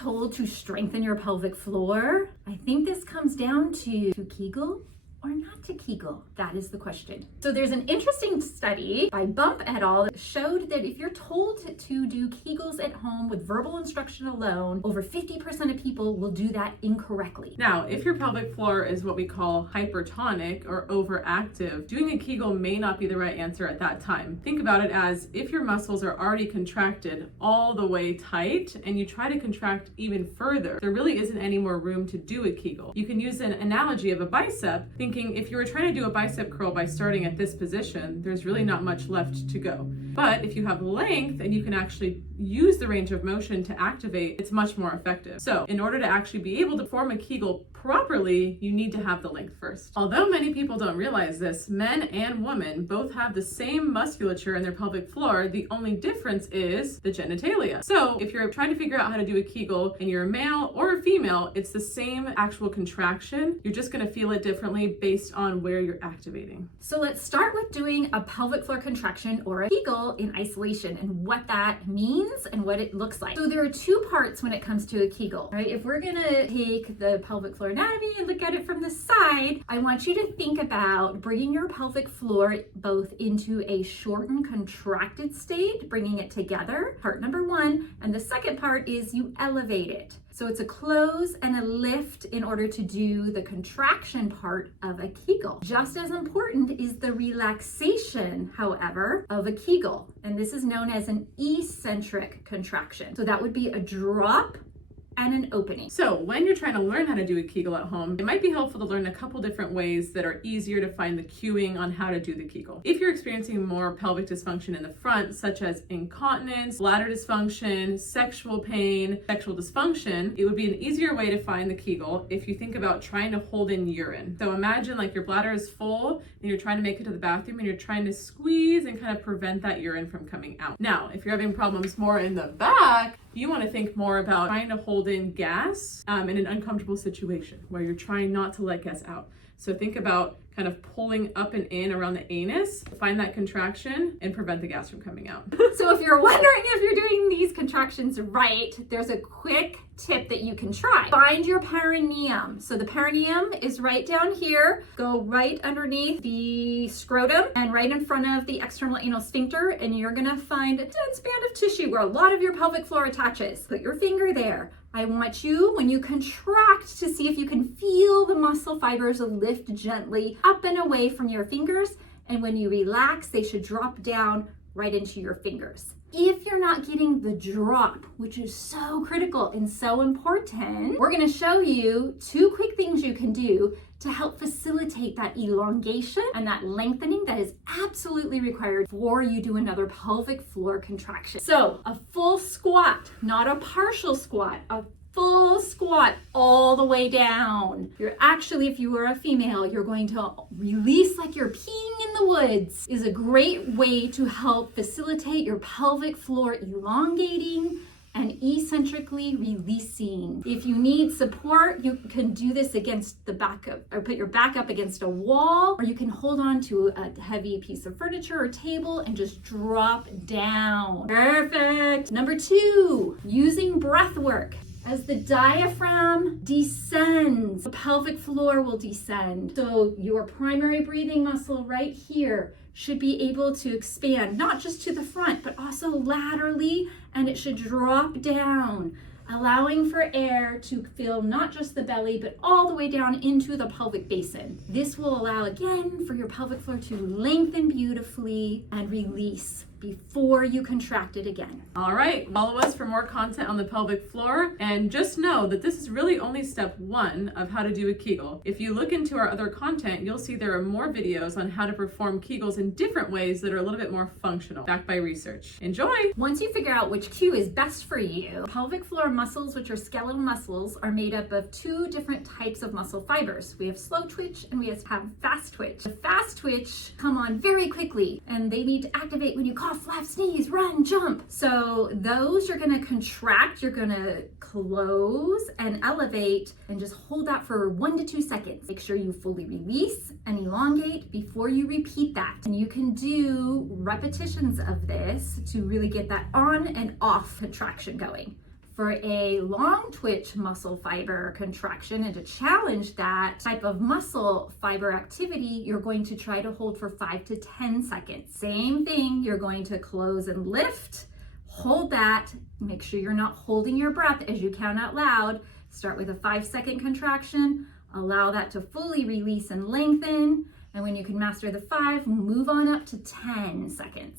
told to strengthen your pelvic floor, I think this comes down to Kegel or not to Kegel? That is the question. So there's an interesting study by Bump et al. That showed that if you're told to do Kegels at home with verbal instruction alone, over 50% of people will do that incorrectly. Now, if your pelvic floor is what we call hypertonic or overactive, doing a Kegel may not be the right answer at that time. Think about it as if your muscles are already contracted all the way tight and you try to contract even further, there really isn't any more room to do a Kegel. You can use an analogy of a bicep, thinking if you were trying to do a bicep curl by starting at this position, there's really not much left to go. But if you have length and you can actually use the range of motion to activate, it's much more effective. So in order to actually be able to form a Kegel properly, you need to have the length first. Although many people don't realize this, men and women both have the same musculature in their pelvic floor. The only difference is the genitalia. So if you're trying to figure out how to do a Kegel and you're a male or a female, it's the same actual contraction. You're just going to feel it differently based on where you're activating. So let's start with doing a pelvic floor contraction or a Kegel in isolation and what that means and what it looks like. So there are two parts when it comes to a Kegel, right? If we're gonna take the pelvic floor anatomy and look at it from the side, I want you to think about bringing your pelvic floor both into a shortened, contracted state, bringing it together, part number one, and the second part is you elevate it. So it's a close and a lift in order to do the contraction part of a Kegel. Just as important is the relaxation, however, of a Kegel. And this is known as an eccentric contraction. So that would be a drop and an opening. So when you're trying to learn how to do a Kegel at home, it might be helpful to learn a couple different ways that are easier to find the cueing on how to do the Kegel. If you're experiencing more pelvic dysfunction in the front, such as incontinence, bladder dysfunction, sexual pain, sexual dysfunction, it would be an easier way to find the Kegel if you think about trying to hold in urine. So imagine like your bladder is full and you're trying to make it to the bathroom and you're trying to squeeze and kind of prevent that urine from coming out. Now, if you're having problems more in the back, you want to think more about trying to hold in gas in an uncomfortable situation where you're trying not to let gas out. So think about kind of pulling up and in around the anus, find that contraction and prevent the gas from coming out. So if you're wondering if you're doing these contractions right, there's a quick tip that you can try. Find your perineum. So the perineum is right down here. Go right underneath the scrotum and right in front of the external anal sphincter, and you're gonna find a dense band of tissue where a lot of your pelvic floor attaches. Put your finger there. I want you, when you contract, to see if you can feel the muscle fibers lift gently up and away from your fingers. And when you relax, they should drop down right into your fingers. If you're not getting the drop, which is so critical and so important, we're going to show you two quick things you can do to help facilitate that elongation and that lengthening that is absolutely required before you do another pelvic floor contraction. So a full squat, not a partial squat, a full squat all the way down. You're actually, if you are a female, you're going to release like you're peeing in the woods. Is a great way to help facilitate your pelvic floor elongating and eccentrically releasing. If you need support, you can do this against the back of, or put your back up against a wall, or you can hold on to a heavy piece of furniture or table and just drop down. Perfect. Number two, using breath work. As the diaphragm descends, the pelvic floor will descend. So your primary breathing muscle right here should be able to expand, not just to the front, but also laterally, and it should drop down, allowing for air to fill not just the belly, but all the way down into the pelvic basin. This will allow, again, for your pelvic floor to lengthen beautifully and release before you contract it again. All right, follow us for more content on the pelvic floor, and just know that this is really only step one of how to do a Kegel. If you look into our other content, you'll see there are more videos on how to perform Kegels in different ways that are a little bit more functional, backed by research. Enjoy! Once you figure out which cue is best for you, pelvic floor muscles, which are skeletal muscles, are made up of two different types of muscle fibers. We have slow twitch and we have fast twitch. The fast twitch come on very quickly and they need to activate when you cough, laugh, sneeze, run, jump. So those you're gonna contract, you're gonna close and elevate and just hold that for 1 to 2 seconds. Make sure you fully release and elongate before you repeat that. And you can do repetitions of this to really get that on and off contraction going. For a long twitch muscle fiber contraction, and to challenge that type of muscle fiber activity, you're going to try to hold for 5 to 10 seconds. Same thing, you're going to close and lift, hold that, make sure you're not holding your breath as you count out loud. Start with a 5-second contraction, allow that to fully release and lengthen, and when you can master the 5, move on up to 10 seconds.